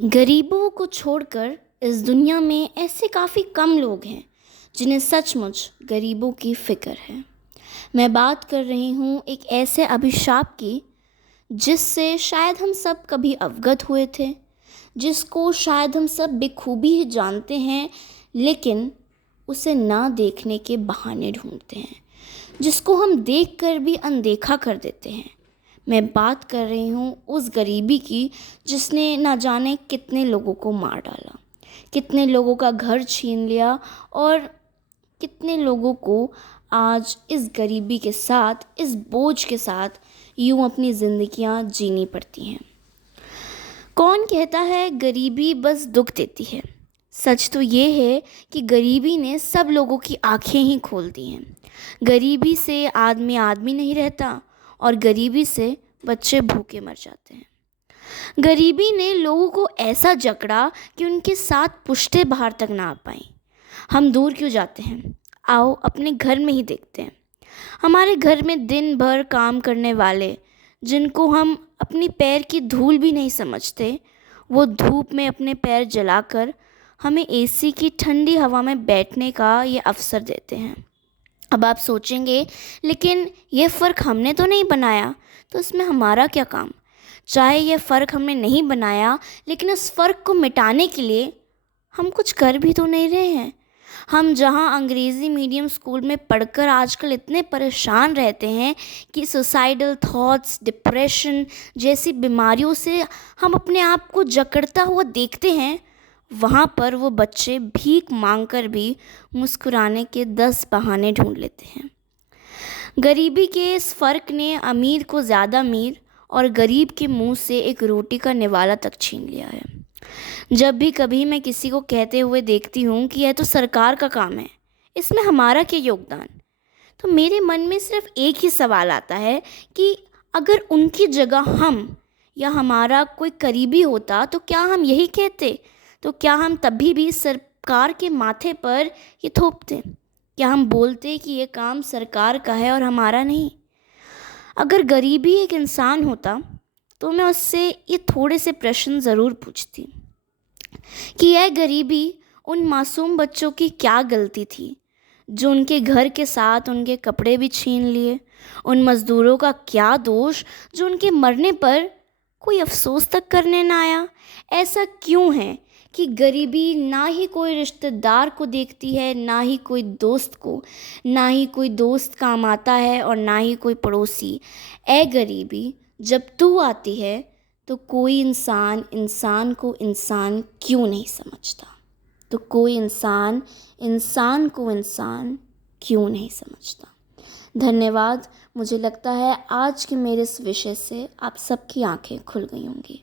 गरीबों को छोड़कर इस दुनिया में ऐसे काफ़ी कम लोग हैं जिन्हें सचमुच गरीबों की फ़िक्र है। मैं बात कर रही हूँ एक ऐसे अभिशाप की जिससे शायद हम सब कभी अवगत हुए थे, जिसको शायद हम सब बेखूबी ही जानते हैं, लेकिन उसे ना देखने के बहाने ढूंढते हैं, जिसको हम देखकर भी अनदेखा कर देते हैं। मैं बात कर रही हूँ उस गरीबी की जिसने ना जाने कितने लोगों को मार डाला, कितने लोगों का घर छीन लिया और कितने लोगों को आज इस गरीबी के साथ, इस बोझ के साथ यूँ अपनी ज़िंदगियाँ जीनी पड़ती हैं। कौन कहता है गरीबी बस दुख देती है? सच तो ये है कि गरीबी ने सब लोगों की आंखें ही खोल दी हैं। गरीबी से आदमी आदमी नहीं रहता और गरीबी से बच्चे भूखे मर जाते हैं। गरीबी ने लोगों को ऐसा जकड़ा कि उनके साथ पुश्तें बाहर तक ना आ पाईं। हम दूर क्यों जाते हैं? आओ अपने घर में ही देखते हैं। हमारे घर में दिन भर काम करने वाले, जिनको हम अपनी पैर की धूल भी नहीं समझते, वो धूप में अपने पैर जलाकर हमें एसी की ठंडी हवा में बैठने का ये अवसर देते हैं। अब आप सोचेंगे, लेकिन ये फ़र्क हमने तो नहीं बनाया, तो इसमें हमारा क्या काम? चाहे ये फ़र्क हमने नहीं बनाया, लेकिन इस फ़र्क को मिटाने के लिए हम कुछ कर भी तो नहीं रहे हैं। हम जहाँ अंग्रेज़ी मीडियम स्कूल में पढ़कर आजकल इतने परेशान रहते हैं कि सुसाइडल थॉट्स, डिप्रेशन जैसी बीमारियों से हम अपने आप को जकड़ता हुआ देखते हैं, वहाँ पर वो बच्चे भीख मांगकर भी मुस्कुराने के 10 बहाने ढूंढ लेते हैं। गरीबी के इस फ़र्क ने अमीर को ज़्यादा अमीर और गरीब के मुंह से एक रोटी का निवाला तक छीन लिया है। जब भी कभी मैं किसी को कहते हुए देखती हूँ कि यह तो सरकार का काम है, इसमें हमारा क्या योगदान, तो मेरे मन में सिर्फ एक ही सवाल आता है कि अगर उनकी जगह हम या हमारा कोई करीबी होता तो क्या हम यही कहते? तो क्या हम तभी भी सरकार के माथे पर ये थोपते? क्या हम बोलते कि ये काम सरकार का है और हमारा नहीं? अगर गरीबी एक इंसान होता तो मैं उससे ये थोड़े से प्रश्न ज़रूर पूछती कि यह गरीबी उन मासूम बच्चों की क्या गलती थी जो उनके घर के साथ उनके कपड़े भी छीन लिए? उन मज़दूरों का क्या दोष जो उनके मरने पर कोई अफसोस तक करने ना आया? ऐसा क्यों है कि गरीबी ना ही कोई रिश्तेदार को देखती है, ना ही कोई दोस्त को, ना ही कोई दोस्त काम आता है और ना ही कोई पड़ोसी? ऐ गरीबी, जब तू आती है तो कोई इंसान इंसान को इंसान क्यों नहीं समझता? तो कोई इंसान इंसान को इंसान क्यों नहीं समझता? धन्यवाद। मुझे लगता है आज के मेरे इस विषय से आप सबकी आंखें खुल गई होंगी।